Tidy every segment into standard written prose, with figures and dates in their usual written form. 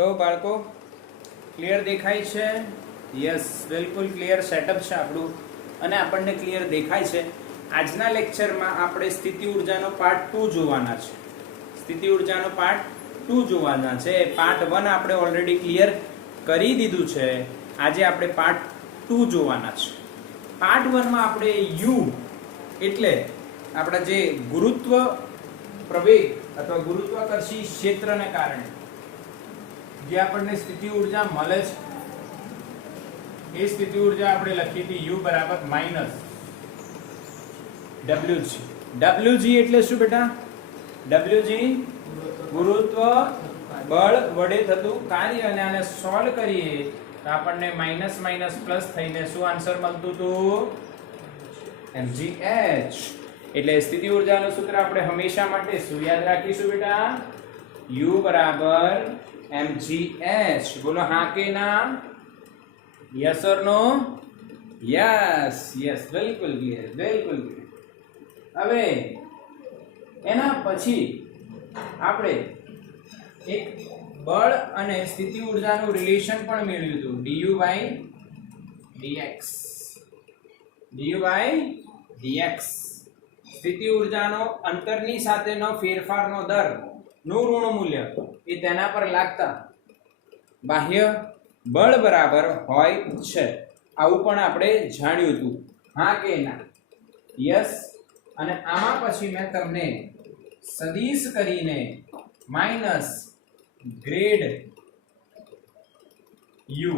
તો બાળકો ક્લિયર દેખાય છે? યસ, બિલકુલ ક્લિયર સેટઅપ છે આપણું અને આપણને ક્લિયર દેખાય છે. આજના લેક્ચરમાં આપણે સ્થિતિ ઉર્જાનો પાર્ટ 2 જોવાના છે. સ્થિતિ ઉર્જાનો પાર્ટ 2 જોવાના છે. પાર્ટ 1 આપણે ઓલરેડી ક્લિયર કરી દીધું છે. આજે આપણે પાર્ટ 2 જોવાના છે. પાર્ટ 1 માં આપણે યુ એટલે આપણા જે ગુરુત્વ પ્રવેગ અથવા ગુરુત્વાકર્ષી ક્ષેત્રને કારણે જે આપણને સ્થિતિ ઉર્જા મળે છે એ સ્થિતિ ઉર્જા આપણે લખી હતી U બરાબર માઈનસ WG. WG એટલે શું બેટા? WG ગુરુત્વ બળ વડે થતું કાર્ય, અને આને સોલ્વ કરીએ તો આપણને માઈનસ માઈનસ પ્લસ થઈને શું આન્સર મળતું હતું? mgh. એટલે સ્થિતિ ઉર્જાનું સૂત્ર આપણે હંમેશા માટે શું યાદ રાખીશું બેટા? U બરાબર mgh. બોલો હા કે ના? Yes or no? Yes yes, બિલકુલ ક્લિયર, બિલકુલ ક્લિયર. હવે એના પછી આપણે એક બળ અને સ્થિતિ ઉર્જાનું રિલેશન પણ મેળવ્યું હતું, du/dx. du/dx સ્થિતિ ઉર્જાનો અંતરની સાથેનો ફેરફારનો દર નું ઋણ મૂલ્ય એ તેના પર લાગતા બાહ્ય બળ બરાબર હોય છે. આવું પણ આપણે જાણ્યું હતું. હા કે ના? યસ. અને આમાં પછી મેં તમને સદિશ કરીને માઈનસ ગ્રેડ યુ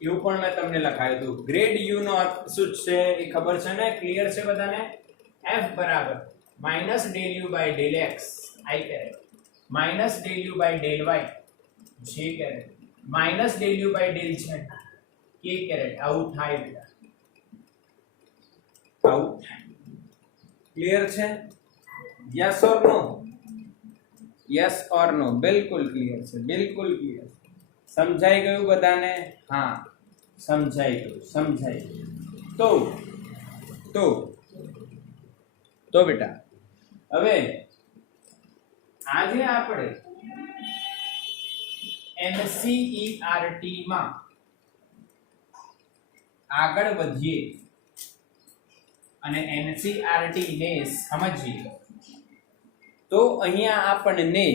એવું પણ મેં તમને લખાયું હતું. ગ્રેડ યુ નો અર્થ શું છે એ ખબર છે ને? ક્લિયર છે બધાને? F બરાબર minus del u by del x i caret minus del u by del y j caret minus del u by del z k caret. આવું થાય બેટા, આવું થાય. ક્લિયર છે? Yes or no? Yes or no? બિલકુલ clear છે, બિલકુલ clear. સમજાઈ ગયું બધાને? હા, સમજાઈ ગયું, સમજાઈ ગયું. તો બેટા હવે આજે આપણે NCERT માં આગળ વધીએ અને NCERT ને સમજીએ. તો અહીંયા આપણને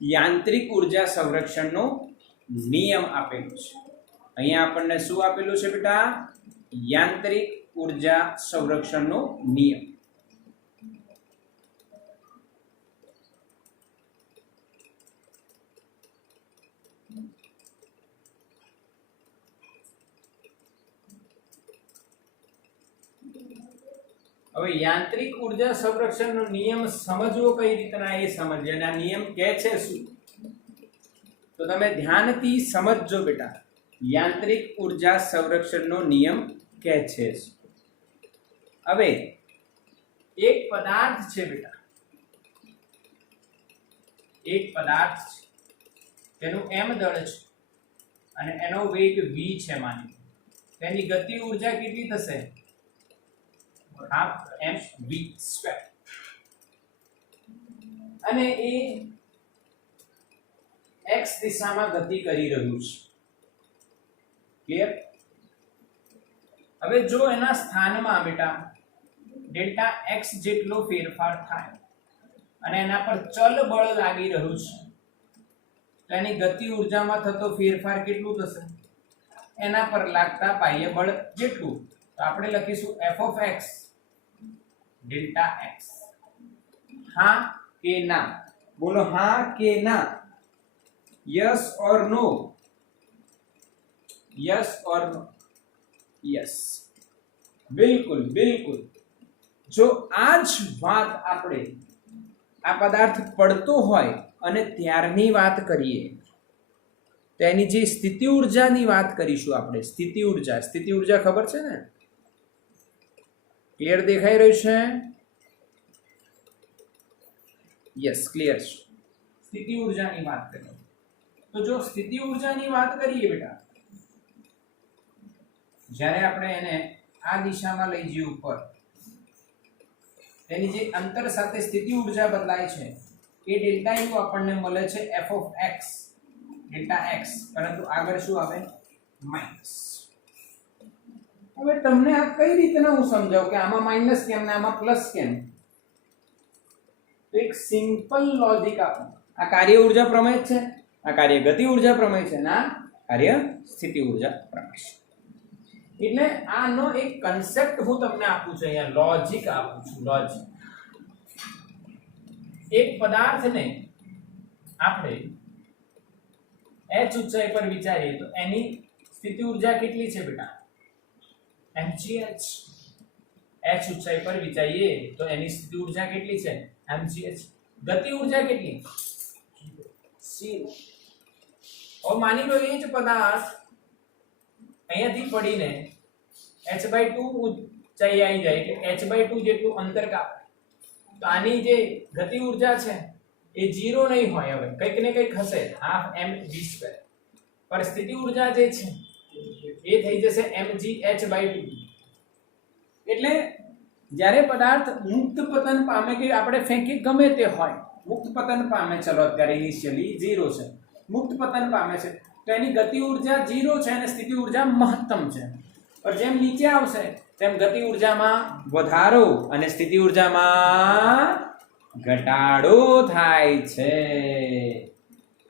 યાંત્રિક ઉર્જા સંરક્ષણનો નિયમ આપેલો છે. અહીંયા આપણને શું આપેલું છે બેટા? યાંત્રિક ઉર્જા સંરક્ષણનો નિયમ. હવે યાંત્રિક ઉર્જા સંરક્ષણનો નિયમ સમજવો કઈ રીતના એ સમજીએ. અને આ નિયમ કહે છે શું? તો તમે ધ્યાનથી સમજજો બેટા. યાંત્રિક ઉર્જા સંરક્ષણનો નિયમ કહે છે શું? હવે એક પદાર્થ છે બેટા, એક પદાર્થ છે, તેનું m દળ છે અને એનો વેગ v છે માની. તેની ગતિ ઉર્જા કેટલી થશે? Half mv square. અને એ x દિશામાં ગતિ કરી રહ્યું છે. ક્લિયર? હવે જો એના સ્થાનમાં બેટા ડેલ્ટા x જેટલો ફેરફાર થાય અને એના પર ચલ બળ લાગી રહ્યું છે, તો એની ગતિ ઉર્જામાં થતો ફેરફાર કેટલું થશે? એના પર લાગતા બાહ્ય બળ જેટલું. તો આપણે લખીશું f of x delta x. હા કે ના? બોલો હા કે ના? Yes or no? Yes or no? Yes, બિલકુલ બિલકુલ. જો આ જ વાત આપણે આ પદાર્થ પડતો હોય અને ત્યારની વાત કરીએ તો એની જે સ્થિતિ ઉર્જાની વાત કરીશું આપણે. સ્થિતિ ઉર્જા ખબર છે ને? ક્લિયર દેખાઈ રહ્યું છે? યસ, ક્લિયર છે. સ્થિતિ ઉર્જાની વાત કરીએ તો જો સ્થિતિ ઉર્જાની વાત કરીએ બેટા, જ્યારે આપણે એને આ દિશામાં લઈ જઈએ ઉપર, તેની જે અંતર સાથે સ્થિતિ ઉર્જા બદલાય છે એ ડેલ્ટા યુ આપણને મળે છે f of x delta x, પરંતુ આગળ શું આવે માઇનસ. હવે તમને આ કઈ રીતના હું સમજાવું કે આમાં માઇનસ કેમ ને આમાં પ્લસ કેમ? તો એક સિમ્પલ લોજિક આપો. આ કાર્ય ઊર્જા પ્રમેય છે, આ કાર્ય ગતિ ઊર્જા પ્રમેય છે, ના કાર્ય સ્થિતિ ઊર્જા પ્રમેય છે. એટલે આનો એક કન્સેપ્ટ હું તમને આપું છું, અહીંયા લોજિક આપું છું. લોજિક, એક પદાર્થને આપણે h ઊંચાઈ પર વિચારીએ તો એની સ્થિતિ ઊર્જા કેટલી છે બેટા? mgh. h ઊંચાઈ પર વિચારીએ તો એની સ્થિતિ ઊર્જા કેટલી છે? mgh. ગતિ ઊર્જા કેટલી? 0. હવે માની લો એ જ પદાર્થ અહીંયાથી પડીને h/2 ઊંચાઈ આવી જાય કે h/2 જેટલું અંતર કાપે, તો આની જે ગતિ ઊર્જા છે એ 0 નહીં હોય. હવે કંઈક ને કંઈક હશે, હાફ mv². પર સ્થિતિ ઊર્જા જે છે એ થઈ જશે mgh/2. એટલે જ્યારે પદાર્થ મુક્ત પતન પામે કે આપણે ફેંકી ગમે તે હોય, મુક્ત પતન પામે, ચલો અત્યારે ઇનિશિયલી 0 છે, મુક્ત પતન પામે છે, તો એની ગતિ ઊર્જા 0 છે અને સ્થિતિ ઊર્જા મહત્તમ છે. પણ જેમ નીચે આવશે તેમ ગતિ ઊર્જામાં વધારો અને સ્થિતિ ઊર્જામાં ઘટાડો થાય છે.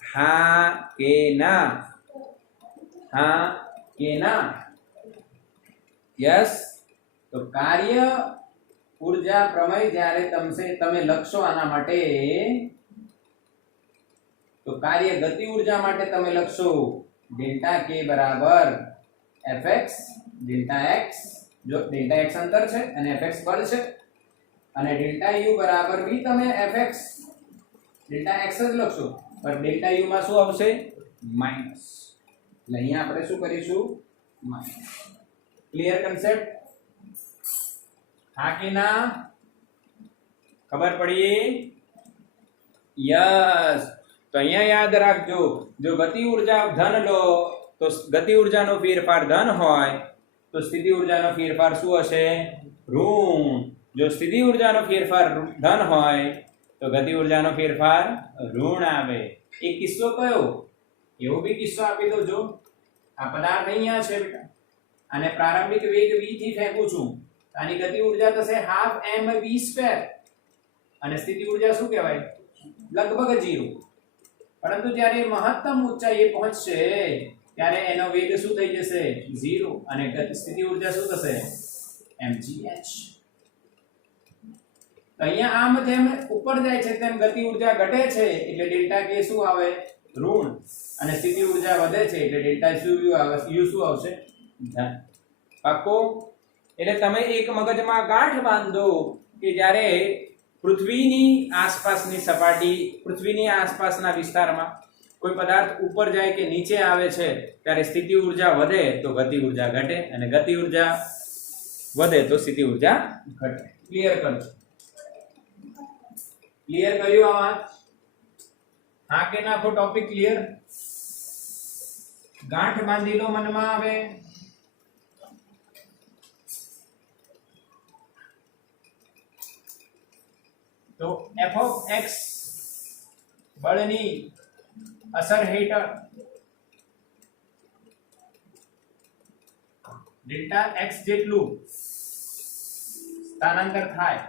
હા કે ના? હા કે ના? યસ. તો કાર્ય ઊર્જા પ્રમેય જ્યારે તમે લખશો આના માટે, તો કાર્ય ગતિ ઊર્જા માટે તમે લખશો ડેલ્ટા કે બરાબર fx ડેલ્ટા x, જો ડેલ્ટા x અંતર છે અને fx બળ છે, અને ડેલ્ટા u બરાબર બી તમે fx ડેલ્ટા x જ લખશો, પણ ડેલ્ટા u માં શું આવશે? માઈનસ. એટલે અહીંયા આપણે શું કરીશું? માઈનસ. Clear concept? હા કે ના? ખબર પડી? યસ. તો અહીંયા યાદ રાખજો, જો ગતિ ઊર્જા ધન લો તો ગતિ ઊર્જાનો ફેરફાર ધન હોય તો સ્થિતિ ઊર્જાનો ફેરફાર શું હશે? ઋણ. જો સ્થિતિ ઊર્જાનો ફેરફાર ધન હોય તો ગતિ ઊર્જાનો ફેરફાર ઋણ આવે. એક કિસ્સો કયો? એવો બી કિસ્સો આપી દો. જો આ પદાર્થ અહીંયા છે બેટા, અને પ્રારંભિક વેગ v થી ફેંકું છું, આની ગતિ ઊર્જા થશે હાફ mv², અને સ્થિતિ ઊર્જા શું કહેવાય? લગભગ 0. પરંતુ જ્યારે મહત્તમ ઊંચાઈએ પહોંચશે ત્યારે એનો વેગ શું થઈ જશે? 0, અને સ્થિતિ ઊર્જા શું થશે? mgh. તો અહીંયા આમ જેમ ઉપર જાય છે તેમ ગતિ ઊર્જા ઘટે છે, એટલે ડેલ્ટા કે શું આવે? ઋણ. અને સ્થિતિ ઊર્જા વધે છે એટલે ડેલ્ટા u શું આવશે? ધન. પાકો? એટલે તમે એક મગજમાં ગાંઠ બાંધો કે જ્યારે પૃથ્વીની આસપાસની સપાટી, પૃથ્વીની આસપાસના વિસ્તારમાં કોઈ પદાર્થ ઉપર જાય કે નીચે આવે છે ત્યારે સ્થિતિ ઊર્જા વધે તો ગતિ ઊર્જા ઘટે, અને ગતિ ઊર્જા વધે તો સ્થિતિ ઊર્જા ઘટે. ક્લિયર કરજો. ક્લિયર કર્યું આ વાત? હા કે ના? આખો ટોપિક ક્લિયર? ગાંઠ બાંધી લો મનમાં. આવે તો f(x) બળની અસર હેઠળ ડેલ્ટા x જેટલું સ્થાનાંતર થાય.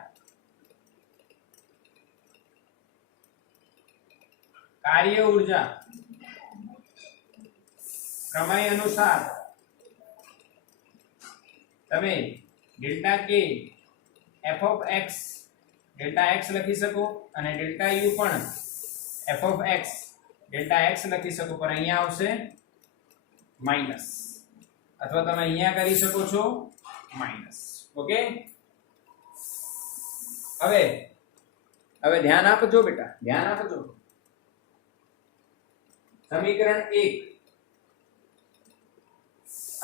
કાર્ય ઊર્જા પ્રમેય અનુસાર તમે delta k f(x) delta x લખી શકો, અને ડેલ્ટા u પણ f(x) ડેલ્ટા x લખી શકો, પણ અહીંયા આવશે માઈનસ, અથવા તમે અહીંયા કરી શકો છો માઈનસ. ઓકે? હવે ધ્યાન આપજો બેટા, ધ્યાન આપજો. સમીકરણ 1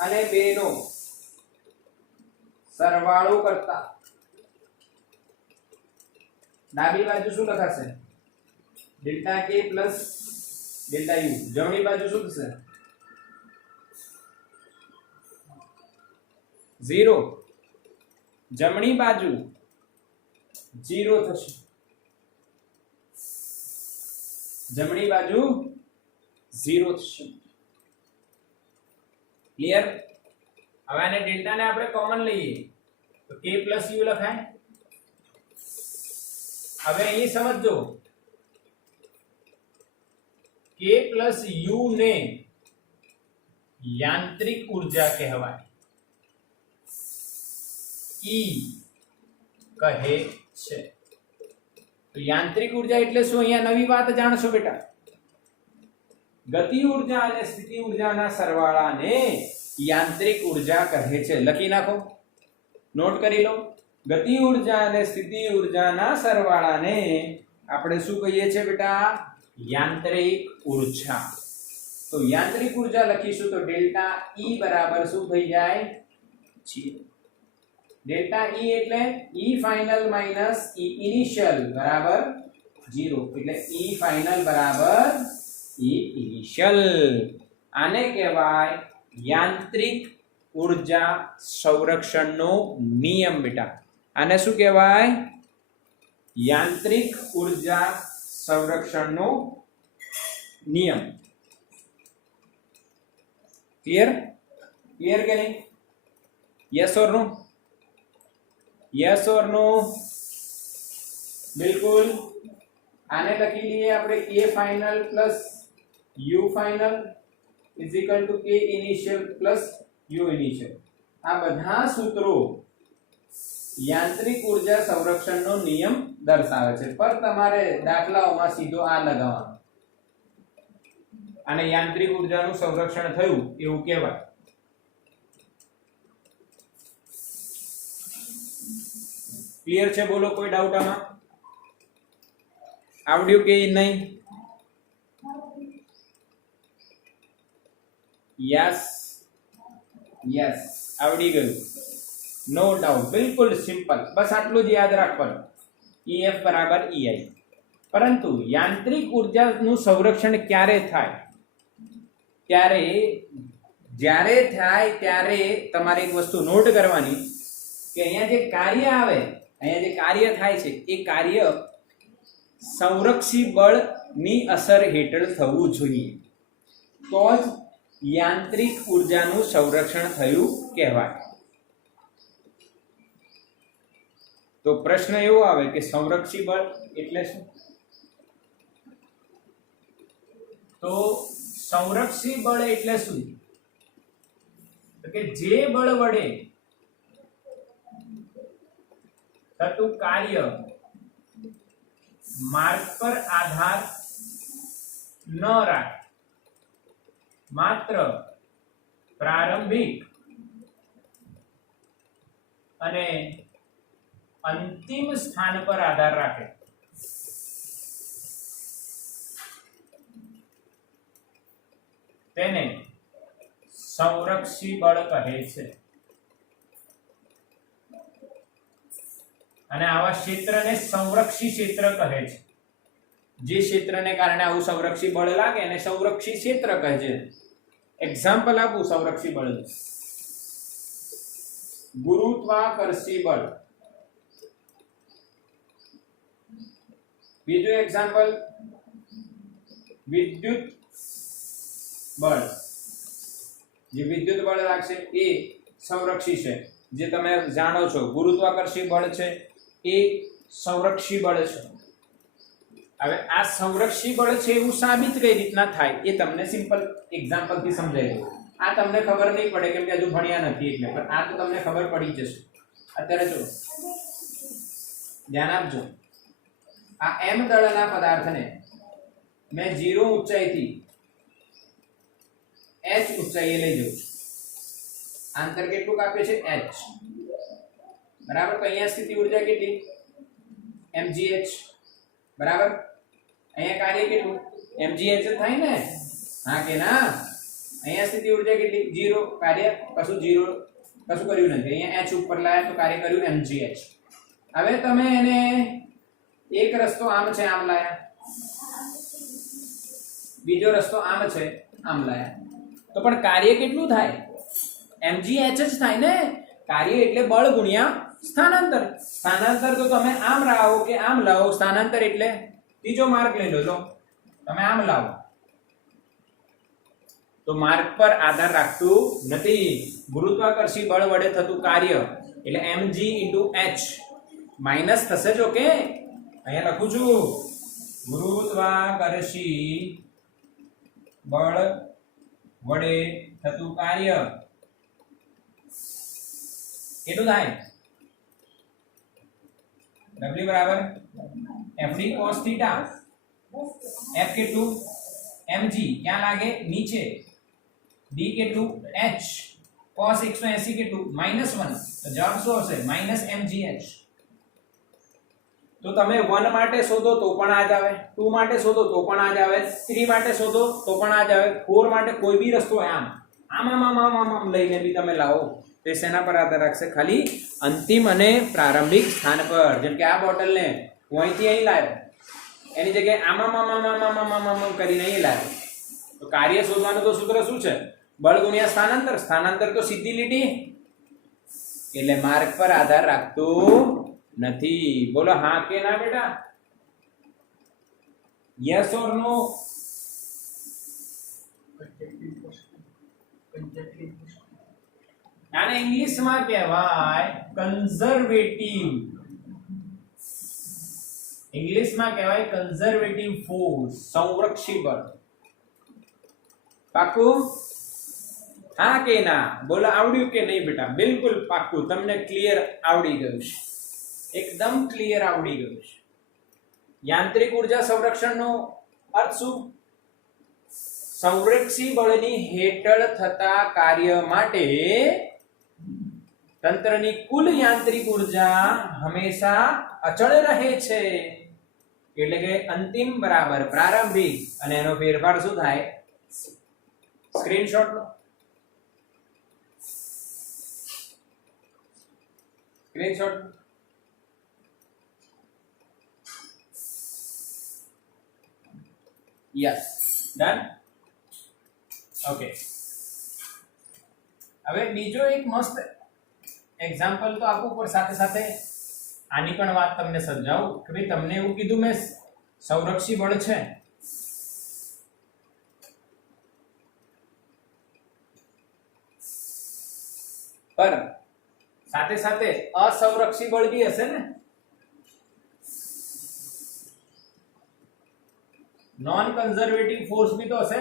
અને 2 નો સરવાળો કરતા ડાબી બાજુ શું લખાશે? Delta k plus delta u. જમણી બાજુ શું થશે? 0. જમણી બાજુ 0 થશે. જમણી બાજુ 0 થશે. ક્લિયર? હવે આને ડેલ્ટા ને આપણે કોમન લઈએ તો k + u લખાય. હવે અહીં સમજો k + u ને યાંત્રિક ઊર્જા કહેવાય, E કહે છે. તો યાંત્રિક ઊર્જા એટલે શું? અહીંયા નવી વાત જાણશો બેટા. ગતિ ઊર્જા અને સ્થિતિ ઊર્જાના સરવાળાને યાંત્રિક ઊર્જા કહે છે. લખી નાખો, નોટ કરી લો. ગતિ ઊર્જા અને સ્થિતિ ઊર્જાના સરવાળાને આપણે શું કહીએ છીએ બેટા? યાંત્રિક ઊર્જા. તો યાંત્રિક ઊર્જા લખીશું તો ડેલ્ટા E બરાબર શું થઈ જાય? 0. ડેલ્ટા E એટલે E final minus E initial બરાબર 0. એટલે E ફાઇનલ બરાબર E ઇનિશિયલ. આને કહેવાય યાંત્રિક ઊર્જા સંરક્ષણનો નિયમ બેટા. આને શું કહેવાય? યાંત્રિક ઊર્જા સંરક્ષણનો નિયમ. ક્લિયર? ક્લિયર કે નહીં? Yes or no? Yes or no? બિલકુલ. આને લખી લઈએ આપણે k final plus u final is equal to k initial plus u initial. આ બધા સૂત્રો યાંત્રિક ઊર્જા સંરક્ષણનો નિયમ દર્શાવે છે. પર તમારે દાખલાઓમાં સીધો આ લગાવવાનો. આને યાંત્રિક ઊર્જાનું સંરક્ષણ થયું એવું કહેવાય. ક્લિયર છે? બોલો, કોઈ ડાઉટ આમાં? આવડ્યું કે નહીં? યસ, યસ, આવડી ગયું. નો ડાઉટ, બિલકુલ સિમ્પલ. બસ આટલું જ યાદ રાખવાનું. EF બરાબર EI. પરંતુ યાંત્રિક ઊર્જાનું સંરક્ષણ ક્યારે થાય? જ્યારે થાય ત્યારે તમારે એક વસ્તુ નોટ કરવાની કે અહીંયા જે કાર્ય આવે, અહીંયા જે કાર્ય થાય છે એ કાર્ય સંરક્ષી બળની અસર હેઠળ થવું જોઈએ. તો જ યાંત્રિક ઊર્જાનું સંરક્ષણ થયું કહેવાય. તો પ્રશ્ન એવો આવે કે સંરક્ષી બળ એટલે શું? તો સંરક્ષી બળ એટલે શું? તો કે જે બળ વડે થતું કાર્ય માર્ગ પર આધાર ન રાખે, માત્ર પ્રારંભિક અને અંતિમ સ્થાન પર આધાર રાખે. તેને સંરક્ષી બળ કહે છે. અને આવા ક્ષેત્રને સંરક્ષી ક્ષેત્ર કહે છે. જે ક્ષેત્રને કારણે આવું સંરક્ષી બળ લાગે એને સંરક્ષી ક્ષેત્ર કહે છે. એક્ઝામ્પલ આપું સંરક્ષી બળ. ગુરુત્વાકર્ષી બળ. બીજું એક્ઝામ્પલ વિદ્યુત બળ. જે વિદ્યુત બળ લાગશે એ સંરક્ષી છે. જે તમે જાણો છો ગુરુત્વાકર્ષી બળ છે એ સંરક્ષી બળ છે. હવે આ સંરક્ષી બળ છે એવું સાબિત કઈ રીતના થાય એ તમને સિમ્પલ એક્ઝામ્પલ થી સમજાવી દઉં. આ તમને ખબર નહીં પડે કેમ કે હજુ ભણ્યા નથી એટલે, પણ આ તો તમને ખબર પડી જશે. અત્યારે જો ધ્યાન આપજો. આ m દળના પદાર્થને મેં 0 ઊંચાઈથી h ઊંચાઈએ લઈ જઉં છું. અંતર કેટલું કાપ્યું છે? h. બરાબર. તો અહીંયા સ્થિતિ ઊર્જા કેટલી? mgh. બરાબર. અહીંયા કાર્ય કેટલું? mgh જ થાય ને? હા કે ના? અહીંયા સ્થિતિ ઊર્જા કેટલી? 0. કાર્ય કશું કર્યું નથી. અહીંયા h ઉપર લાયા તો કાર્ય કર્યું mgh. હવે તમે એને એક રસ્તો આમ છે આમ લાયા, બીજો રસ્તો આમ છે આમ લાયા, તો પણ કાર્ય કેટલું થાય? mgh જ થાય ને? કાર્ય એટલે બળ ગુણ્યા સ્થાનાંતર. સ્થાનાંતર તો તમે આમ લાવો કે આમ લાવો, સ્થાનાંતર એટલે ત્રીજો માર્ગ લઈ લો. તમે આમ લાવો તો માર્ગ પર આધાર રાખતું નથી. ગુરુત્વાકર્ષી બળ વડે થતું કાર્ય એટલે mg h માઇનસ થશે જો કે અહીંયા લખું છું ગુરુત્વાકર્ષી બળ વડે થતું કાર્ય કેટલું થાય w બરાબર fd cos theta f કેટલું mg ક્યાં લાગે નીચે d કેટલું h cos 180 કેટલું -1 તો જવાબ શું હશે -mgh. તો તમે 1 માટે શોધો તો પણ આ જ આવે, 2 માટે શોધો તો પણ આ જ આવે, 3 માટે શોધો તો પણ આ જ આવે, 4 માટે કોઈ બી રસ્તો આમ લઈને બી તમે લાવો તો શેના પર આધાર રાખશે? ખાલી અંતિમ અને પ્રારંભિક સ્થાન પર. જેમ કે આ બોટલને હું અહીંથી અહીં લાવ્યો, એની જગ્યાએ આમ કરીને અહીં લાવ્યો, તો કાર્ય શોધવાનું તો સૂત્ર શું છે? બળ ગુણ્યા સ્થાનાંતર. સ્થાનાંતર તો સીધી લીટી, એટલે માર્ગ પર આધાર રાખતું નથી. બોલો હા કે ના બેટા? યસ ઓર નો? આને ઇંગ્લિશમાં કહેવાય કન્ઝર્વેટિવ. ઇંગ્લિશમાં કહેવાય કન્ઝર્વેટિવ ફોર્સ, સંરક્ષી બળ. પાકું? હા કે ના? બોલો આવડ્યું કે નહીં બેટા? બિલકુલ પાકું, તમને ક્લિયર આવડી ગયું છે, એકદમ ક્લિયર આવડી ગયું છે. યાંત્રિક ઉર્જા સંરક્ષણનો અર્થ શું? સંરક્ષી બળની હેઠળ થતા કાર્ય માટે તંત્રની કુલ યાંત્રિક ઉર્જા હંમેશા અચળ રહે છે. એટલે કે અંતિમ બરાબર પ્રારંભિક, અને એનો ફેરફાર શું થાય? સ્ક્રીનશોટ લો, સ્ક્રીનશોટ. Yes, done. ઓકે, હવે બીજો એક મસ્ત એક્ઝામ્પલ તો આપું, પણ સાથે સાથે આની પણ વાત તમને સમજાવું કે ભાઈ તમને એવું કીધું મેં સંરક્ષી બળ છે, પર સાથે સાથે અસંરક્ષી બળ બી હશે ને? નોન કન્ઝર્વેટિવ ફોર્સ બી તો હશે.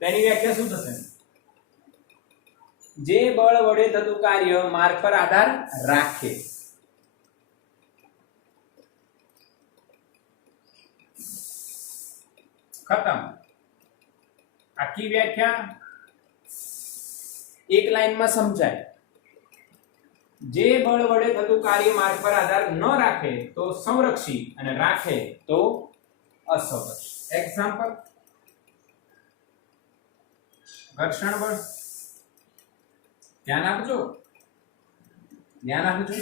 તેની વ્યાખ્યા શું થશે? જે બળ વડે થતું કાર્ય માર્ગ પર આધાર રાખે. ખતમ. આખી વ્યાખ્યા એક લાઈનમાં સમજાય. જે બળ વડે થતું કાર્ય માર્ગ પર આધાર ન રાખે તો સંરક્ષી, અને રાખે તો અસંરક્ષી. એક્ઝામ્પલ, ઘર્ષણ બળ. ધ્યાન આપજો, ધ્યાન આપજો.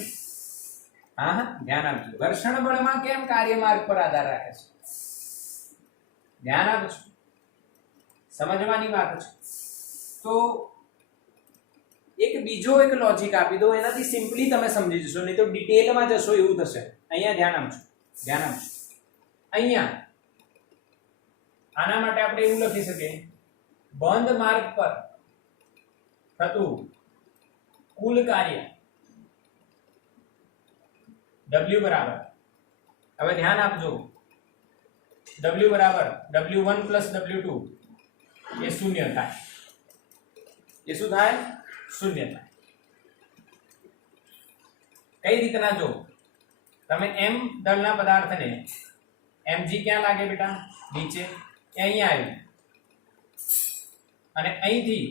હા, ધ્યાન આપજો. ઘર્ષણ બળમાં કેમ કાર્ય માર્ગ પર આધાર રાખે છે? ધ્યાન આપજો, સમજવાની વાત છે. તો એક બીજો એક લોજિક આપી દો, એનાથી સિમ્પલી તમે સમજી જશો, નહીં તો ડિટેલમાં જશો એવું થશે. અહીંયા ધ્યાન આપજો, ધ્યાન આપજો. અહીંયા આના માટે આપણે એવું લખી શકીએ, બંધ માર્ગ પર થતું કુલ કાર્ય W બરાબર, હવે ધ્યાન આપજો, W બરાબર W1 + W2 એ શૂન્ય થાય. એ શું થાય? શૂન્ય થાય. કઈ રીતના? જો તમે m દળના પદાર્થને mg ક્યાં લાગે બેટા? નીચે. એ અહીંયા આવ્યું, અને અહીંથી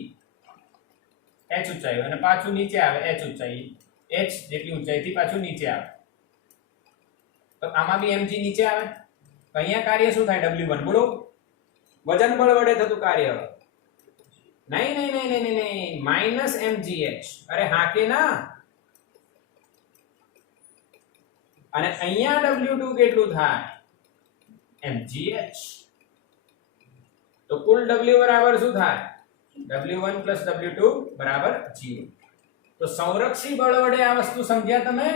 h ઊંચાઈ, અને પાછું નીચે આવે h ઊંચાઈ, h જેટલી ઊંચાઈથી પાછું નીચે આવે. તો આમાં બી mg નીચે આવે. તો અહીંયા કાર્ય શું થાય? W1. બોલો, વજન બળ વડે થતું કાર્ય. નહીં નહીં નહીં નહીં નહીં, -mgh. અરે હા કે ના? અને અહીંયા W2 કેટલું થાય? mgh. તો કુલ W બરાબર શું થાય? W1 + W2 બરાબર 0. તો સંરક્ષી બળ વડે આ વસ્તુ સમજ્યા તમે?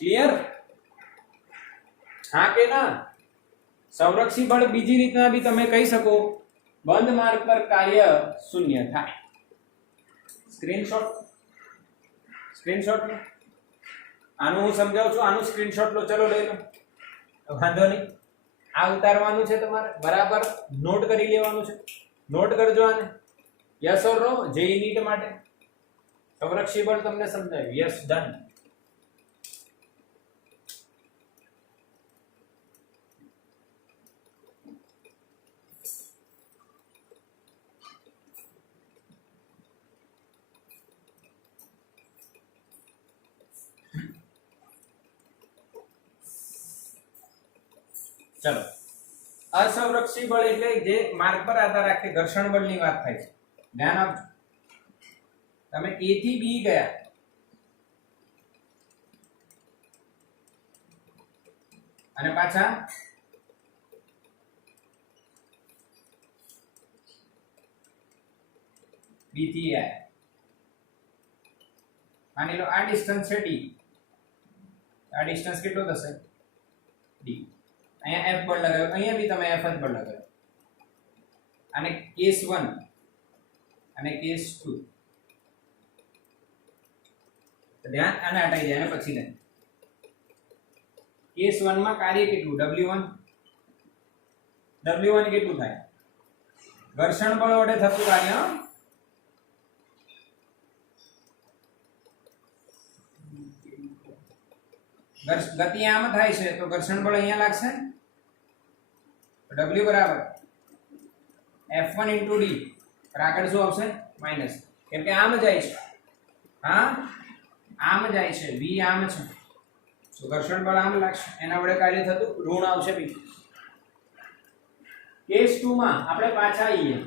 ક્લિયર? હા કે ના? સંરક્ષી બળ બીજી રીતના બી તમે કહી શકો, બંધ માર્ગ પર કાર્ય શૂન્ય થાય. સ્ક્રીનશોટ લો. આનું હું સમજાવું છું, આનું સ્ક્રીનશોટ લો. ચલો લઈ લો, વાંધો નહીં. આ ઉતારવાનું છે તમારે, બરાબર નોટ કરી લેવાનું છે. નોટ કરજો આને. Yes or no? JEE NEET માટે સંરક્ષી બળ તમને સમજાવ્યું. Yes, done. चलो, असंरक्षी बल એટલે જે માર્ગ પર આધાર રાખે ઘર્ષણ બળની વાત થાય છે. ધ્યાન આપજો. તમે A થી B ગયા અને પાછા B થી આયા. માની લો આ ડિસ્ટન્સ છે D. આ ડિસ્ટન્સ કેટલો થશે? D. અહીંયા F બળ લગાવ્યો, અહીંયા બી તમે F જ બળ લગાવ્યો. અને કેસ 1 અને કેસ 2. તો ધ્યાન આને હટાઈ જાય અને પછી લે. કેસ 1 માં કાર્ય કેટલું? W1. W1 કેટલું થાય? ઘર્ષણ બળ વડે થતું કાર્ય. ગતિ આમ થાય છે તો ઘર્ષણ બળ અહીંયા લાગશે. W બરાબર F1 * D. પર આગળ શું આવશે? માઈનસ. કેમ કે આમ જાય છે. હા, આમ જાય છે. V આમ છે તો ઘર્ષણ બળ આમ લાગશે. એના વડે કાર્ય થતું ઋણ આવશે બી. કેસ 2 માં આપણે પાછા આવીએ.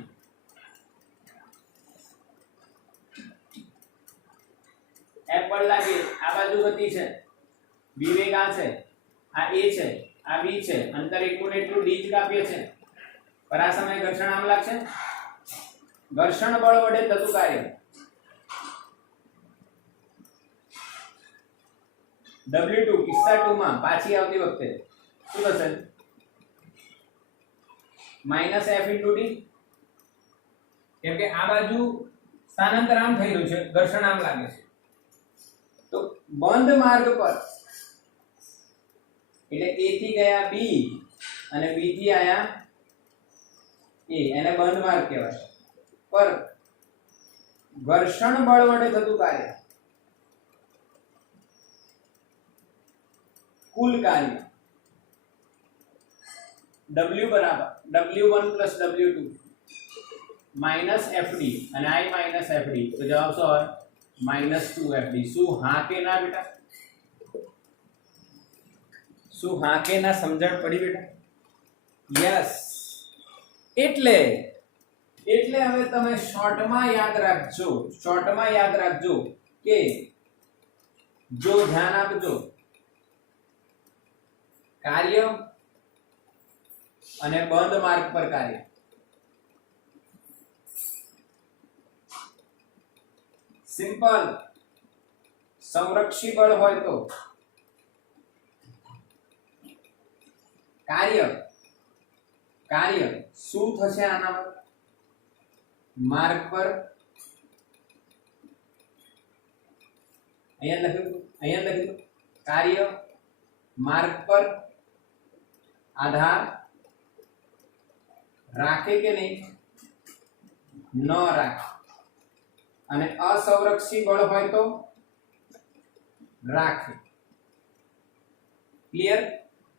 F બળ લાગે, આ બાજુ ગતિ છે, B વેગ આ છે, આ A છે, આ B છે, અંતર એટલું ને એટલું D જ કાપીએ છે. પર આ સમયે ઘર્ષણ આમ લાગશે. ઘર્ષણ બળ વડે થતું કાર્ય W2 કિસ્સા 2 માં પાછી આવતી વખતે શું થશે? -F * D. કેમ કે આ બાજુ સ્થાનાંતર આમ થઈ રહ્યું છે, ઘર્ષણ આમ લાગે છે. તો બંધ માર્ગ પર એટલે A થી ગયા B અને B થી આયા A, એને બંધ માર્ગ કહેવાય. પર ઘર્ષણ બળ વડે થતું કાર્ય, કુલ કાર્ય W બરાબર W1 + W2 -FD અને I - FD. તો જવાબ શું આવે? -2FD. શું હા કે ના બેટા? શું હા કે ના? સમજણ પડી બેટા? યસ. એટલે હવે તમે શોર્ટમાં યાદ રાખજો કે જો ધ્યાન આપજો, કાર્ય અને બંધ માર્ગ પર કાર્ય. સિમ્પલ. સંરક્ષી બળ હોય તો કાર્ય શું થશે? આના માર્ગ પર અહીંયા લખ્યું કાર્ય માર્ગ પર આધાર રાખે કે નહીં? ન રાખે. અને અસંરક્ષી બળ હોય તો રાખે. ક્લિયર?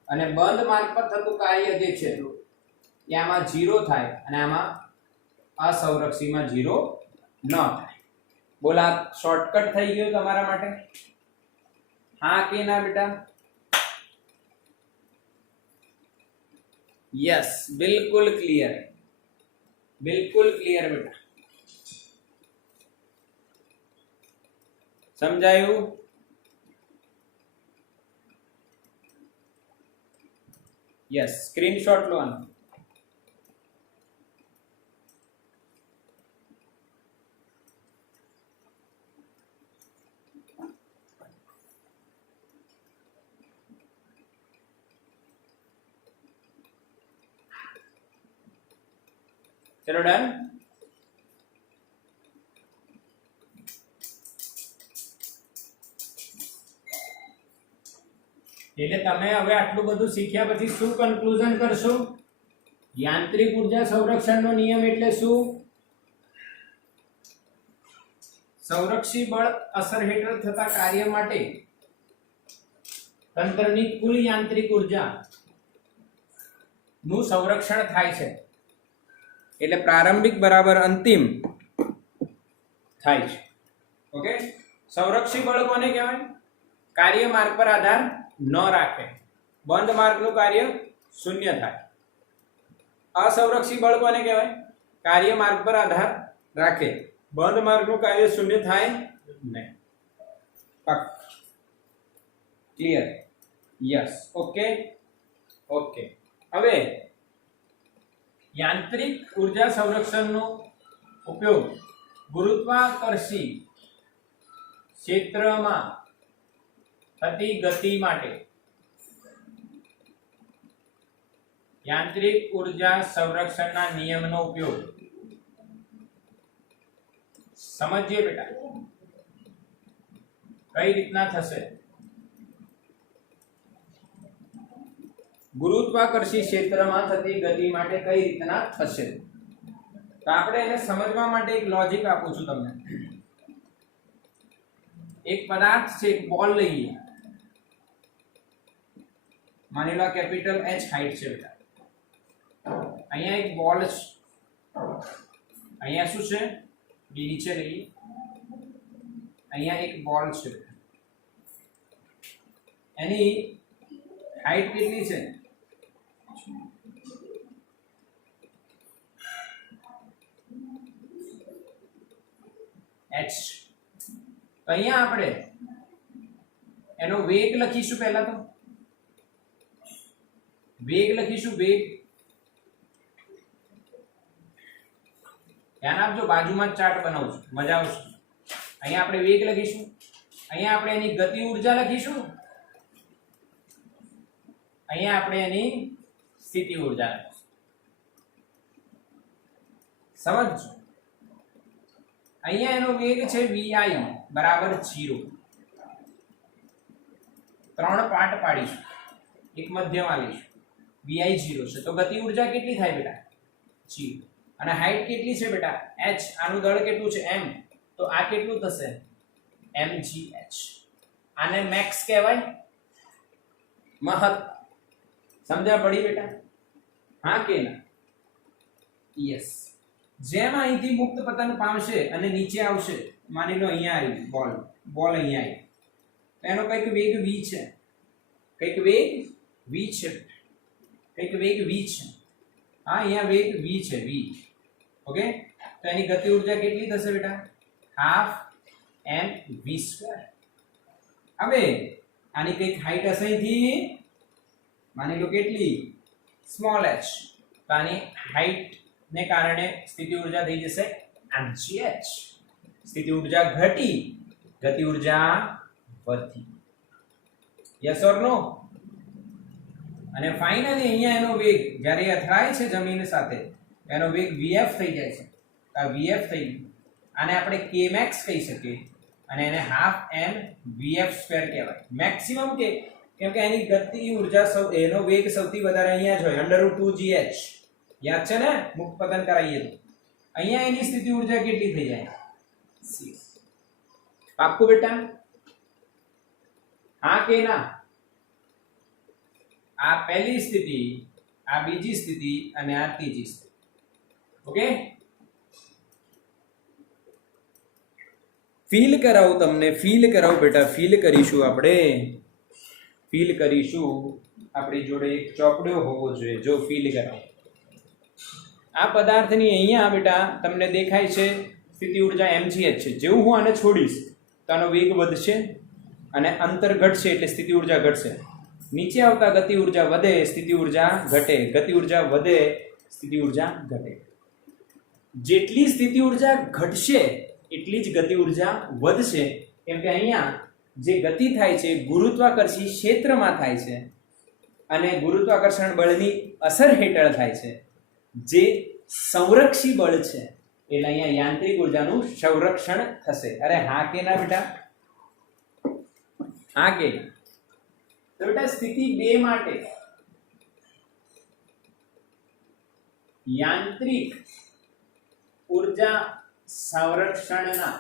અને બંધ માર્ગ પર થતું કાર્ય જે છે એ આમાં 0 થાય અને આમાં અસંરક્ષીમાં 0 ન થાય. બોલા શોર્ટકટ થઈ ગયું તમારા માટે? હા કે ના બેટા? યસ, બિલકુલ ક્લિયર બેટા. સમજાયું? યસ. સ્ક્રીનશોટ લો આનો. ચલો ડન. એટલે તમે હવે આટલું બધું શીખ્યા પછી શું કન્ક્લુઝન કરશો? યાંત્રિક ઉર્જા સંરક્ષણનો નિયમ એટલે શું? સંરક્ષી બળ અસર હેઠળ થતા કાર્ય માટે તંત્રની કુલ યાંત્રિક ઉર્જા નું સંરક્ષણ થાય છે. એટલે પ્રારંભિક બરાબર અંતિમ થાય છે. ઓકે, સંરક્ષી બળ કોને કહેવાય? કાર્ય માર્ગ પર આધાર ન રાખે, બંધ માર્ગનું કાર્ય શૂન્ય થાય. અસંરક્ષી બળ કોને કહેવાય? કાર્ય માર્ગ પર આધાર રાખે, બંધ માર્ગનું કાર્ય શૂન્ય થાય નહીં. ક્લિયર? યસ. Okay okay. હવે યાંત્રિક ઉર્જા સંરક્ષણનો ઉપયોગ ગુરુત્વાકર્ષી ક્ષેત્રમાં થતી ગતિ માટે. યાંત્રિક ઉર્જા સંરક્ષણના નિયમનો ઉપયોગ સમજીએ બેટા, કઈ રીતના થશે? ગુરુત્વાકર્ષી ક્ષેત્રમાં થતી ગતિ માટે કઈ રીતના થશે? તો આપણે એને સમજવા માટે એક લોજિક આપું છું તમને. એક પદાર્થ છે, એક બોલ લઈએ, માની લો કેપિટલ H હાઈટ છે બેટા. અહીંયા એક બોલ છે, અહીંયા શું છે? બી નીચે લઈએ, અહીંયા એક બોલ છે, એની હાઈટ કેટલી છે? h. તો અહીંયા આપણે એનો વેગ લખીશું. પહેલા તો વેગ લખીશું. વેગ ધ્યાન આપજો, બાજુમાં જ ચાર્ટ બનાવું છું, મજા આવશે. અહીંયા આપણે વેગ લખીશું, અહીંયા આપણે એની ગતિ ઉર્જા લખીશું, અહીંયા આપણે એની સ્થિતિ ઉર્જા લખીશું. સમજો, અહીંયા એનો વેગ છે vi બરાબર 0. 3 પાર્ટ પાડીશું, એક મધ્યમાં લઈશું. vi 0 છે તો ગતિ ઉર્જા કેટલી થાય બેટા? 0. અને હાઈટ કેટલી છે બેટા? h. આનું દળ કેટલું છે? m. તો આ કેટલું થશે? mgh. આને મેક્સ કહેવાય, મહત્તમ. સમજ્યા પડી બેટા? હા કે ના? યસ. જેમ અહીંથી મુક્ત પતન પામશે અને નીચે આવશે, માની લો અહીંયા આવી બોલ અહીંયા આવી, તો એનો કંઈક વેગ v છે, કંઈક વેગ v છે, કંઈક વેગ v છે. હા, અહીંયા વેગ v છે, v. ઓકે, તો એની ગતિ ઉર્જા કેટલી થશે બેટા? Half mv². હવે આની કંઈક હાઈટ હશે અહીંથી, માની લો કેટલી? Small h. તો આની હાઈટ ને કારણે સ્થિતિ ઉર્જા થઈ જશે mgh. સ્થિતિ ઉર્જા ઘટી, ગતિ ઉર્જા વધી. યસ ઓર નો? અને ફાઇનલી અહીંયા એનો વેગ જ્યારે અથડાય છે જમીન સાથે, એનો વેગ vf થઈ જાય છે. આ vf થઈ ગયું. આને આપણે kmax કહી શકીએ અને એને હાફ mvf² કહેવાય. મેક્સિમમ કે કેમ કે એની ગતિ ઉર્જા એનો વેગ સૌથી વધારે અહીંયા જ હોય, √2gh. યાદ છે ને? મુક્ત પતન કરાવીએ તો અહીંયા એની સ્થિતિ ઉર્જા કેટલી થઈ જાય? c. પાક્કું બેટા? હા કે ના? આ પહેલી સ્થિતિ, આ બીજી સ્થિતિ અને આ ત્રીજી સ્થિતિ. ઓકે, ફીલ કરાવું તમને, ફીલ કરાવું બેટા. ફીલ કરીશું આપણે, ફીલ કરીશું. આપણી જોડે એક ચોપડો હોવો જોઈએ. જો ફીલ કરાવું, આ પદાર્થની અહીંયા બેટા તમને દેખાય છે સ્થિતિ ઉર્જા mgh છે. જેવું હું આને છોડીશ તો આનો વેગ વધશે અને અંતર ઘટશે એટલે સ્થિતિ ઉર્જા ઘટશે. નીચે આવતા ગતિ ઉર્જા વધે, સ્થિતિ ઉર્જા ઘટે. ગતિ ઉર્જા વધે, સ્થિતિ ઉર્જા ઘટે. જેટલી સ્થિતિ ઉર્જા ઘટશે એટલી જ ગતિ ઉર્જા વધશે. કેમ કે અહીંયા જે ગતિ થાય છે ગુરુત્વાકર્ષી ક્ષેત્રમાં થાય છે અને ગુરુત્વાકર્ષણ બળની અસર હેઠળ થાય છે. જે સંરક્ષી બળ છે એટલે અહીંયા યાંત્રિક ઉર્જાનું સંરક્ષણ થશે. અરે હા કે ના બેટા? હા કે? તો બેટા સ્થિતિ 2 માટે યાંત્રિક ઉર્જા સંરક્ષણના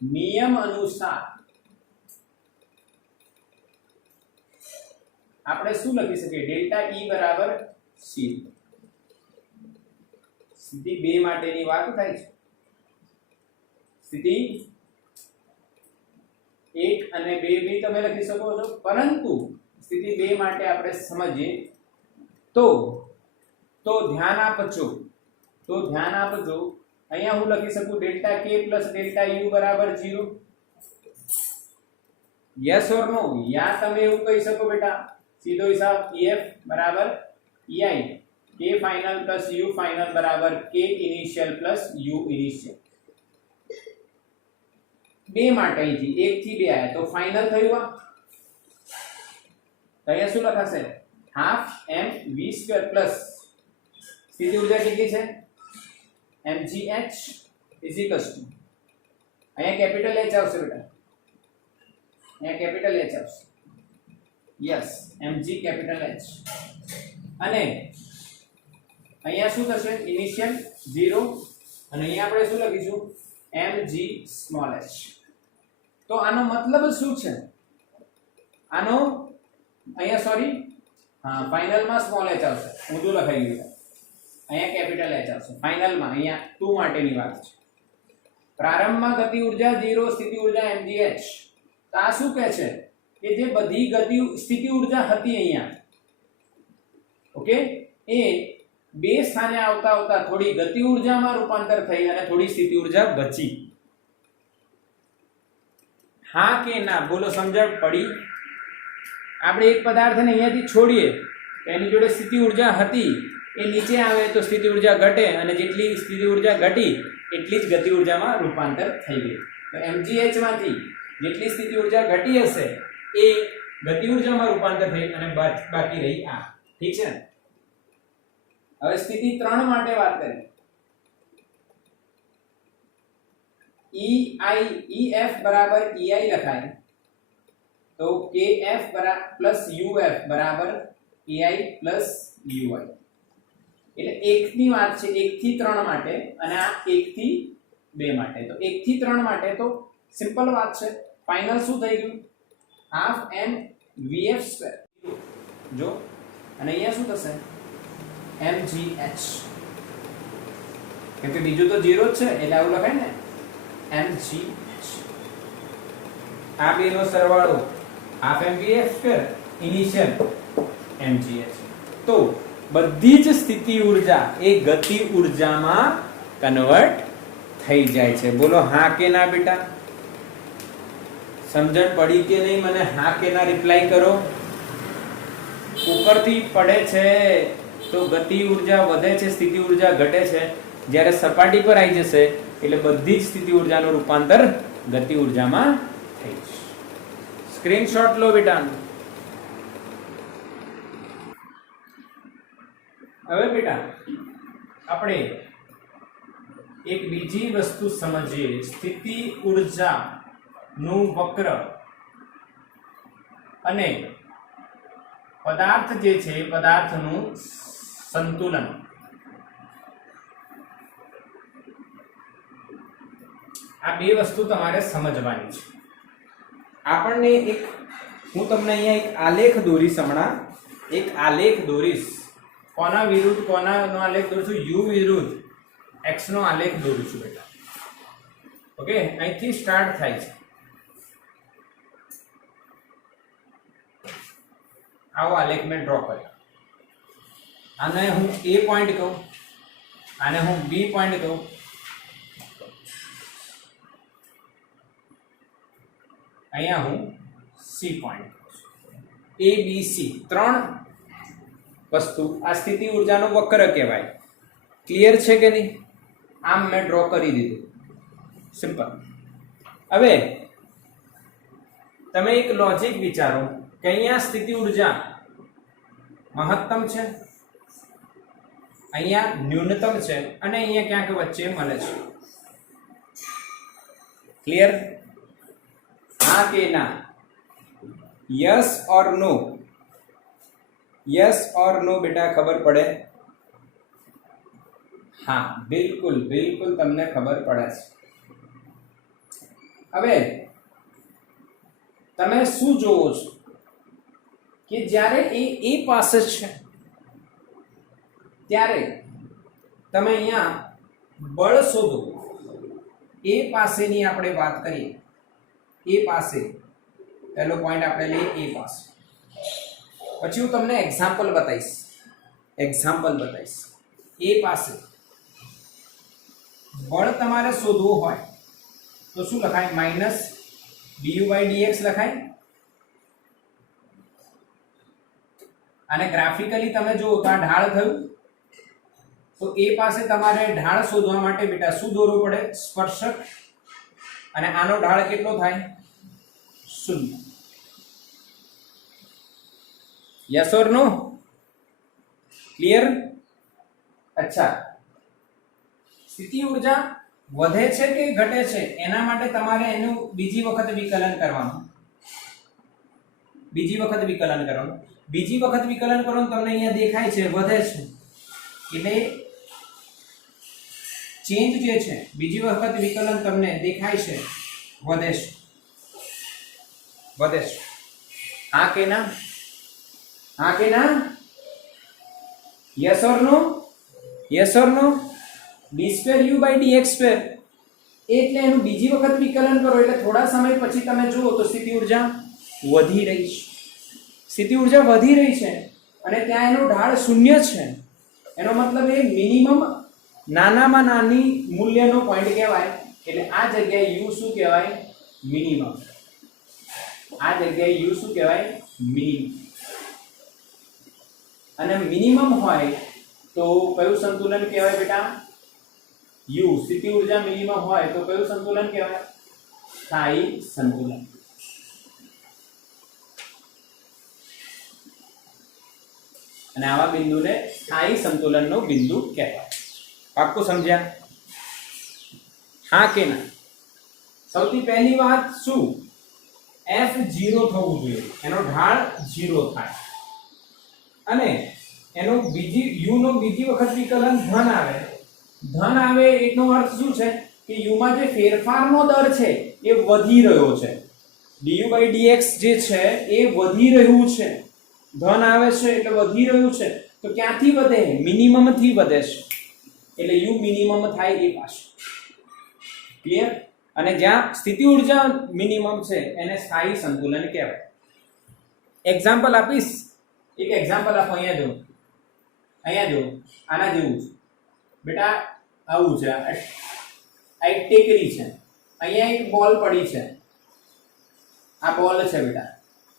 નિયમ અનુસાર આપણે શું લખી શકીએ? ડેલ્ટા E બરાબર C. સ્થિતિ 2 માટેની વાત થાય છે. સ્થિતિ 1 અને 2 બી તમે લખી શકો છો, પરંતુ સ્થિતિ 2 માટે આપણે સમજીએ તો ધ્યાન આપજો. અહીંયા હું લખી શકું delta K plus delta U બરાબર 0. યસ ઓર નો? યા તમે એવું કહી શકો બેટા, સીધો હિસાબ EF બરાબર EI, K final plus U final બરાબર K initial plus U initial. 2 માટે અહીંથી 1 થી 2 આયા તો ફાઇનલ થયું. આ અહીંયા શું લખાશે? હાફ mv સ્ક્વેર પ્લસ સ્થિતિ ઊર્જા કેટલી છે? mgh ઇઝ ઇક્વલ્સ ટુ અહીંયા કેપિટલ H આવશે બેટા, અહીંયા કેપિટલ H આવશે. Yes, mg capital H. અને અહીંયા શું થશે? ઇનિશિયલ 0 અને અહીંયા આપણે શું લખીશું? mg small h. તો આનો મતલબ શું છે? આનો અહીંયા સોરી હા ફાઇનલમાં સ્મોલ h આવશે, ઊંધું લખાઈ ગયું. અહીંયા કેપિટલ H આવશે ફાઇનલમાં. અહીંયા 2 માટેની વાત છે. પ્રારંભમાં ગતિ ઉર્જા 0, સ્થિતિ ઉર્જા mgh. તો આ શું કહે છે કે જે બધી ગતિ સ્થિતિ ઉર્જા હતી અહીંયા, ઓકે, એ 2 સ્થાને આવતા થોડી ગતિ ઉર્જામાં રૂપાંતર થઈ અને થોડી સ્થિતિ ઉર્જા બચી. હા કે ના? બોલો, સમજણ પડી? આપણે એક પદાર્થને અહીંયાથી છોડીએ તો એની જોડે સ્થિતિ ઉર્જા હતી, એ નીચે આવે તો સ્થિતિ ઉર્જા ઘટે અને જેટલી સ્થિતિ ઉર્જા ઘટી એટલી જ ગતિ ઉર્જામાં રૂપાંતર થઈ ગઈ. તો mgh માંથી જેટલી સ્થિતિ ઉર્જા ઘટી હશે એ ગતિ ઉર્જામાં રૂપાંતર થઈ અને બાકી રહી આ. ઠીક છે? હવે સ્થિતિ 3 માટે વાત કરીએ. EF બરાબર EI લખાય તો KF પ્લસ UF બરાબર AI પ્લસ UI. એટલે 1 ની વાત છે, 1 થી 3 માટે, અને આ 1 થી 2 માટે. તો 1 થી 3 માટે તો સિમ્પલ વાત છે. ફાઇનલ શું થઈ ગયું? Half m vf square. જો, અને અહીંયા શું થશે? mgh. કેમ કે બીજું તો 0 જ છે એટલે આવું લખાય ને, mgh. આ બેનો સરવાળો half m vf square initial mgh. તો બધી જ સ્થિતિ ઉર્જા એ ગતિ ઉર્જામાં કન્વર્ટ થઈ જાય છે. બોલો હા કે ના બેટા? સમજણ પડી કે નહીં? મને હા કે ના રિપ્લાય કરો. ઉપરથી પડે છે તો ગતિ ઉર્જા વધે છે, સ્થિતિ ઉર્જા ઘટે છે. જ્યારે સપાટી પર આવી જશે એટલે બધી જ સ્થિતિ ઉર્જાનું રૂપાંતર ગતિ ઉર્જામાં થઈ જશે. સ્ક્રીનશોટ લો બેટા. હવે બેટા આપણે એક બીજી વસ્તુ સમજીએ. સ્થિતિ ઉર્જા નું વક્ર અને પદાર્થ જે છે પદાર્થનું સંતુલન. આ બે વસ્તુ તમારે સમજવાની છે. આપણને એક હું તમને અહીંયા એક આલેખ દોરીશ હમણાં. એક આલેખ દોરીશ. કોના વિરુદ્ધ કોનાનો આલેખ દોરું છું? u વિરુદ્ધ x નો આલેખ દોરું છું બેટા. ઓકે, અહીંથી સ્ટાર્ટ થાય છે. આવો આલેખ મેં ડ્રો કર્યો. આને હું A પોઈન્ટ કહું, આને હું B પોઈન્ટ કહું, અહીંયા હું C પોઈન્ટ કહું છું. A B C 3 વસ્તુ. આ સ્થિતિ ઉર્જાનો વક્ર કહેવાય. ક્લિયર છે કે નહીં? આમ મેં ડ્રો કરી દીધું. સિમ્પલ. હવે તમે એક લોજિક વિચારો કે અહીંયા સ્થિતિ ઉર્જા મહત્તમ છે અહીંયા ન્યૂનતમ છે અને અહીંયા ક્યાંક વચ્ચે મળે છે. ક્લિયર? હા કે ના? Yes or no? Yes or નો બેટા ખબર પડે? હા, બિલકુલ બિલકુલ તમને ખબર પડે છે. હવે તમે શું જોવો છો કે જ્યારે એ પાસે છે ત્યારે તમે અહીંયા બળ શોધો. એ પાસેની આપણે વાત કરીએ. એ પાસે પહેલો પોઈન્ટ આપણે લઈએ એ પાસે. પછી હું તમને એક્ઝામ્પલ બતાવીશ. એ પાસે બળ તમારે શોધવું હોય તો શું લખાય? માઇનસ du/dx લખાય. અને ગ્રાફિકલી તમે જુઓ તો આ ઢાળ થયું. તો એ પાસે તમારે ઢાળ શોધવા માટે બેટા શું દોરવું પડે? સ્પર્શક. અને આનો ઢાળ કેટલો થાય? 0. Yes or no? ક્લિયર? અચ્છા, સ્થિતિ ઉર્જા વધે છે કે ઘટે છે એના માટે તમારે એનું બીજી વખત વિકલન કરવાનું. બીજી વખત વિકલન કરો તમને અહીંયા દેખાય છે વધે છે એટલે ચેન્જ જે છે બીજી વખત વિકલન તમને દેખાય છે વધે છે. હા કે ના? Yes or no? d2u/dx2 એટલે એનું બીજી વખત વિકલન કરો એટલે થોડા સમય પછી તમે જુઓ તો સ્થિતિ ઉર્જા વધી રહી છે. અને ત્યાં એનો ઢાળ 0 છે. એનો મતલબ એ મિનિમમ નાનામાં નાની મૂલ્યનો પોઈન્ટ કહેવાય. એટલે આ જગ્યાએ u શું કહેવાય? મિનિમમ. અને મિનિમમ હોય તો કયું સંતુલન કહેવાય બેટા? u. સ્થિતિ ઉર્જા મિનિમમ હોય તો કયું સંતુલન કહેવાય? સ્થાયી સંતુલન. અને આવા બિંદુને સ્થાયી સંતુલનનો બિંદુ કહેવાય. પાક્કું સમજ્યા? હા કે ના? સૌથી પહેલી વાત શું? f 0 થવું જોઈએ. એનો ઢાળ 0 થાય અને એનો u નો બીજી વખત વિકલન ધન આવે એનો અર્થ શું છે કે u માં જે ફેરફારનો દર છે એ વધી રહ્યો છે. du/dx જે છે એ વધી રહ્યું છે. ધન આવે છે એટલે વધી રહ્યું છે. તો ક્યાંથી વધે? મિનિમમ થી વધે છે. એટલે u મિનિમમ થાય એ પાસે. ક્લિયર? અને જ્યાં સ્થિતિ ઉર્જા મિનિમમ છે એને સ્થાયી સંતુલન કહેવાય. એક્ઝામ્પલ આપીશ. એક એક્ઝામ્પલ આપો. અહીંયા જો આના જેવું છે બેટા. આવું છે. આ એક ટેકરી છે. અહીંયા એક બોલ પડી છે. આ બોલ છે બેટા.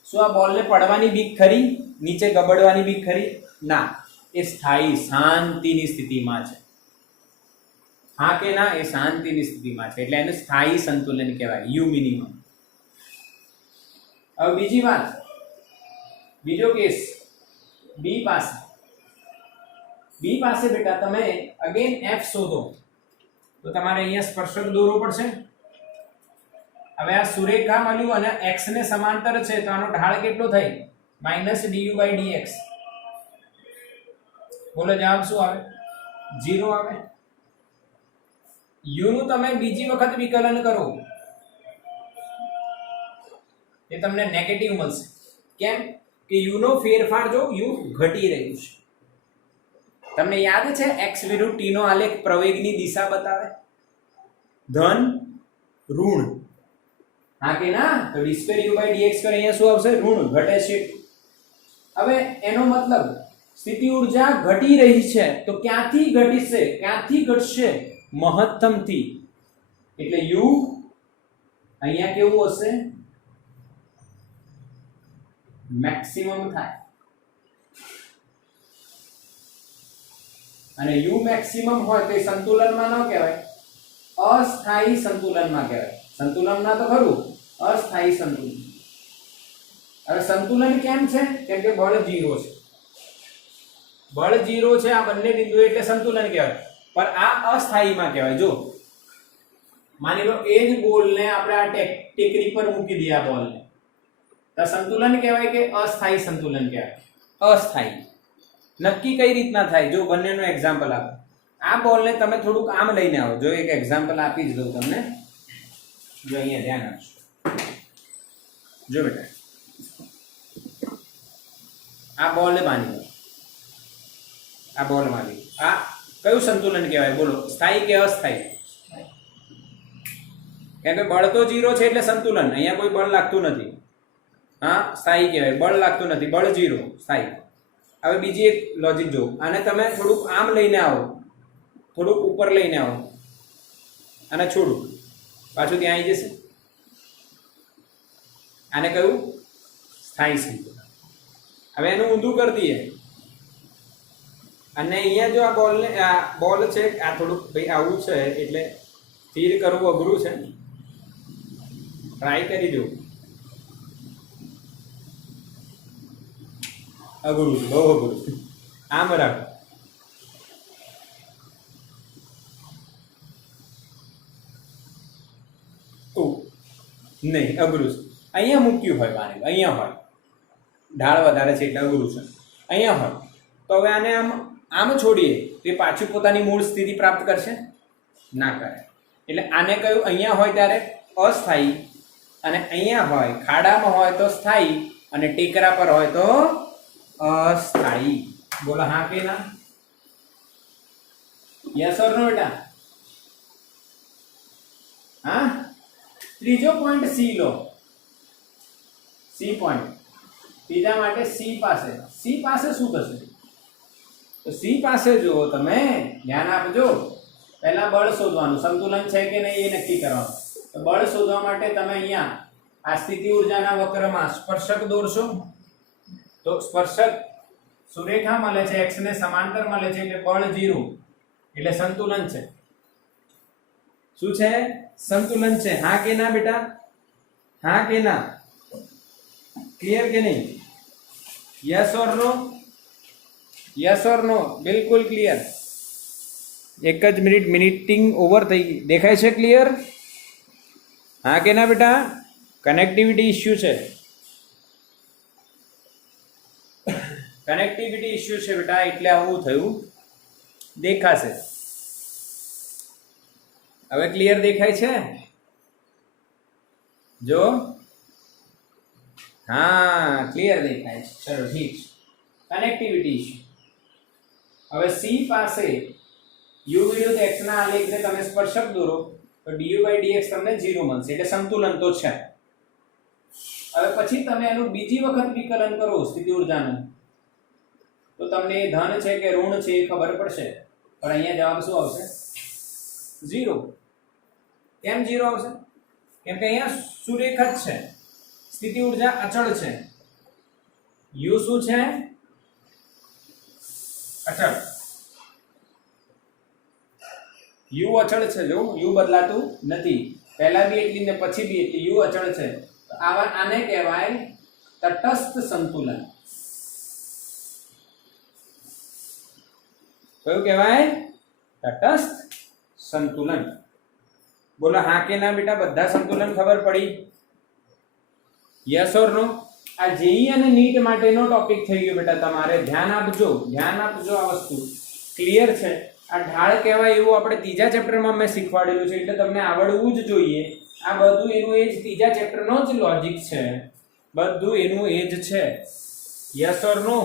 શું આ બોલને પડવાની બીક ખરી? નીચે ગબડવાની બીક ખરી? ના. એ સ્થાયી શાંતિની સ્થિતિમાં છે. હા કે ના? એ શાંતિની સ્થિતિમાં છે એટલે એને સ્થાયી સંતુલન કહેવાય. u minimum. હવે બીજી વાત, બીજો કેસ બી પાસે બેટા તમે અગેન f શોધો તો તમારે અહીંયા સ્પર્શક દોરવો પડશે. હવે આ સુરેખા મળ્યું અને x ને સમાંતર છે તો આનો ઢાળ કેટલો થાય? -du/dx. બોલો જવાબ શું આવે? 0 આવે. u નું તમે બીજી વખત વિકલન કરો એ તમને નેગેટિવ મળશે. કેમ? કે u નો ફેરફાર જો u ઘટી રહ્યું છે. તમને યાદ છે x વિરુદ્ધ t નો આલેખ પ્રવેગની દિશા બતાવે? ધન ઋણ. હા કે ના? તો d2u/dx અહીંયા શું આવશે? ઋણ. ઘટે છે. હવે એનો મતલબ સ્થિતિ ઉર્જા ઘટી રહી છે તો ક્યાંથી ઘટશે? મહત્તમથી. એટલે u અહીંયા કેવું હશે? મેક્સિમમ થાય. અને u મેક્સિમમ હોય તો એ સંતુલનમાં ન કહેવાય, અસ્થાયી સંતુલનમાં કહેવાય. સંતુલનમાં તો ખરું, અસ્થાયી સંતુલન. હવે સંતુલન કેમ છે? કેમ કે બળ 0 છે. બળ 0 છે આ બંને બિંદુ એટલે સંતુલન કહેવાય, પણ આ અસ્થાયીમાં કહેવાય. જો માની લો એ જ બોલને આપણે આ ટેકરી પર મૂકી દઈએ, આ બોલને, તો સંતુલન કહેવાય કે અસ્થાયી સંતુલન કહેવાય? અસ્થાયી. નક્કી કઈ રીતના થાય? જો બંનેનું એક્ઝામ્પલ આપો. આ બોલને તમે થોડુંક આમ લઈને આવો. જો એક એક્ઝામ્પલ આપી જ દઉં તમને. જો અહીંયા ધ્યાન આપજો. જો બેટા આ બોલ માની લો, આ બોલ માની લો, આ કયું સંતુલન કહેવાય? બોલો, સ્થાયી કે અસ્થાયી? કેમ કે બળ તો 0 છે એટલે સંતુલન. અહીંયા કોઈ બળ લાગતું નથી. હા, સ્થાયી કહેવાય. બળ લાગતું નથી, બળ 0, સ્થાયી. હવે બીજી એક લોજિક જો, આને તમે થોડુંક આમ લઈને આવો, થોડુંક ઉપર લઈને આવો અને છોડું, પાછું ત્યાં આવી જશે. આને કયું? સ્થાયી સંતુલન. હવે એનું ઊંધું કરી દઈએ અને અહીંયા જો આ બોલ છે, આ થોડુંક ભાઈ આવું છે એટલે સ્થિર કરવું અઘરું છે. ટ્રાય કરી દો. અઘરું છે, બહુ અઘરું છે. આમ રાખો. નહીં, અઘરું છે. અહીંયા મૂક્યું હોય, માની લો અહીંયા હોય, ઢાળ વધારે છે એટલે અઘરું છે. અહીંયા હોય તો હવે આને આમ છોડીએ તો એ પાછું પોતાની મૂળ સ્થિતિ પ્રાપ્ત કરશે? ના કરે. એટલે આને કયું? અહીંયા હોય ત્યારે અસ્થાયી, અને અહીંયા હોય ખાડામાં હોય તો સ્થાયી, અને ટેકરા પર હોય તો અસ્થાયી. બોલો હા કે ના? યસ ઓર નો બેટા? હા. ત્રીજો પોઈન્ટ સી લો. સી પોઈન્ટ ત્રીજા માટે સી પાસે. સી પાસે શું થશે? તો સી પાસે જો તમે ધ્યાન આપજો, પહેલા બળ શોધવાનું, સંતુલન છે કે નહીં એ નક્કી કરવાનું. તો બળ શોધવા માટે તમે અહીંયા આ સ્થિતિ ઊર્જાના વક્રમાં સ્પર્શક દોરશો. તો સ્પર્શક સુરેખા મળે છે, x ને સમાંતર મળે છે એટલે બળ 0 એટલે સંતુલન છે. શું છે? સંતુલન છે. હા કે ના બેટા? હા કે ના? ક્લિયર કે નહીં? Yes or no? Yes or no? બિલકુલ ક્લિયર. એક જ મિનિટ, મિનિટિંગ ઓવર થઈ ગઈ. દેખાય છે ક્લિયર? હા કે ના બેટા? કનેક્ટિવિટી ઇશ્યુ છે. કનેક્ટિવિટી ઇશ્યુ છે બેટા, એટલે આવું થયું. દેખાશે. હવે ક્લિયર દેખાય છે? જો હા, ક્લિયર દેખાય છે. ચલો ઠીક છે. Connectivity issue. હવે સી પાસે u વિરુદ્ધ x ના આલેખને તમે સ્પર્શક દોરો તો du/dx તમને 0 મળશે એટલે સંતુલન તો છે. હવે પછી તમે એનું બીજી વખત વિકલન કરો સ્થિતિ ઊર્જાનું, તો તમને એ ધન છે કે ઋણ છે એ ખબર પડશે. પણ અહીંયા જવાબ શું આવશે? 0. કેમ 0 આવશે? કેમ કે અહીંયા સુરેખ જ છે, સ્થિતિ ઊર્જા અચળ છે. u શું છે? અચળ. u અચળ છે. જો u બદલાતું નથી, પહેલા બી એટલી ને પછી બી એટલી. u અચળ છે. તો આને કહેવાય તટસ્થ સંતુલન. કયું કહેવાય? તટસ્થ સંતુલન. બોલો હા કે ના બેટા? બધા સંતુલન ખબર પડી? યસ ઓર નો? આ જેઈ અને નીટ માટેનો ટોપિક થઈ ગયો બેટા. તમારે ધ્યાન આપજો, ધ્યાન આપજો. આ વસ્તુ ક્લિયર છે? આ ઢાળ કહેવાય એવું આપણે ત્રીજા ચેપ્ટરમાં મેં શીખવાડેલું છે, એટલે તમને આવડવું જ જોઈએ. આ બધું એનું એ જ ત્રીજા ચેપ્ટરનો જ લોજિક છે, બધું એનું એ જ છે. Yes or no?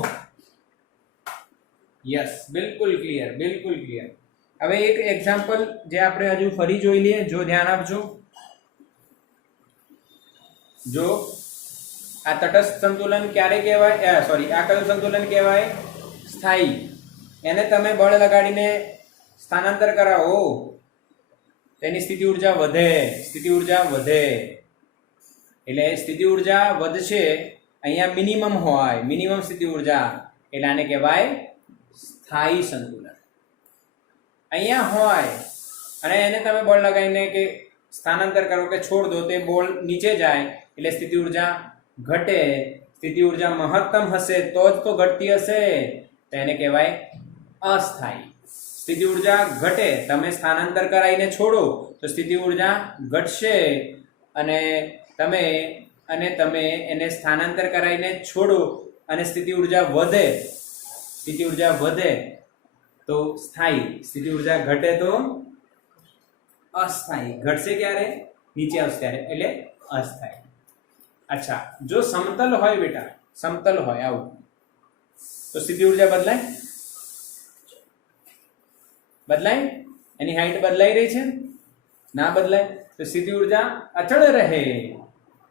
યસ, બિલકુલ ક્લિયર, બિલકુલ ક્લિયર. હવે એક એક્ઝામ્પલ જે આપણે હજુ ફરી જોઈ લઈએ. જો ધ્યાન આપજો. જો આ તટસ્થ સંતુલન ક્યારે કહેવાય? સોરી, આ કયું સંતુલન કહેવાય? સ્થાયી. એને તમે બળ લગાડીને સ્થાનાંતર કરાવો, તેની સ્થિતિ ઊર્જા વધે. સ્થિતિ ઊર્જા વધે એટલે સ્થિતિ ઊર્જા વધશે. અહીંયા મિનિમમ હોય, મિનિમમ સ્થિતિ ઊર્જા, એટલે આને કહેવાય સ્થાયી સંતુલન. અહીંયા હોય અને એને તમે બળ લગાવીને કે સ્થાનાંતર કરો કે છોડ દો, તે બોલ નીચે જાય એટલે સ્થિતિ ઊર્જા ઘટે. સ્થિતિ ઊર્જા મહત્તમ હશે તો જ તો ઘટતી હશે, તો એને કહેવાય અસ્થાયી. સ્થિતિ ઉર્જા ઘટે, તમે સ્થાનાંતર કરાવીને છોડો તો સ્થિતિ ઉર્જા ઘટશે, અને તમે એને સ્થાનાંતર કરાવીને છોડો અને સ્થિતિ ઉર્જા વધે તો સ્થાયી. સ્થિતિ ઉર્જા ઘટે તો અસ્થાયી. ઘટશે ક્યારે? નીચે આવશે ત્યારે, એટલે અસ્થાયી. અચ્છા, જો સમતલ હોય બેટા, સમતલ હોય આવું, તો સ્થિતિ ઉર્જા બદલાય? એની હાઈટ બદલાઈ રહી છે? ના બદલાય. તો સ્થિતિ ઉર્જા અચળ રહે,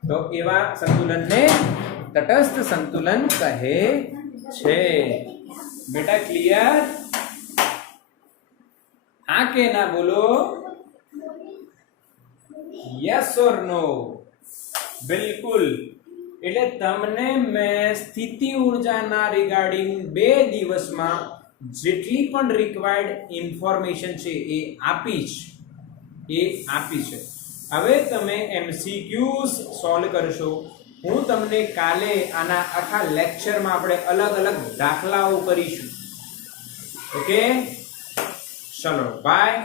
તો એવા સંતુલનને તટસ્થ સંતુલન કહે છે. બેટા ક્લિયર? હા કે ના બોલો? Yes or no? બિલકુલ. એટલે તમને મેં સ્થિતિ ઉર્જાના રિગાર્ડિંગ 2 દિવસમાં જેટલી પણ રિક્વાયર્ડ ઇન્ફોર્મેશન છે એ આપી છે. હવે તમે MCQs સોલ્વ કરશો. હું તમને કાલે આના આખા લેક્ચરમાં આપણે અલગ અલગ દાખલાઓ કરીશું. ઓકે, ચલો બાય.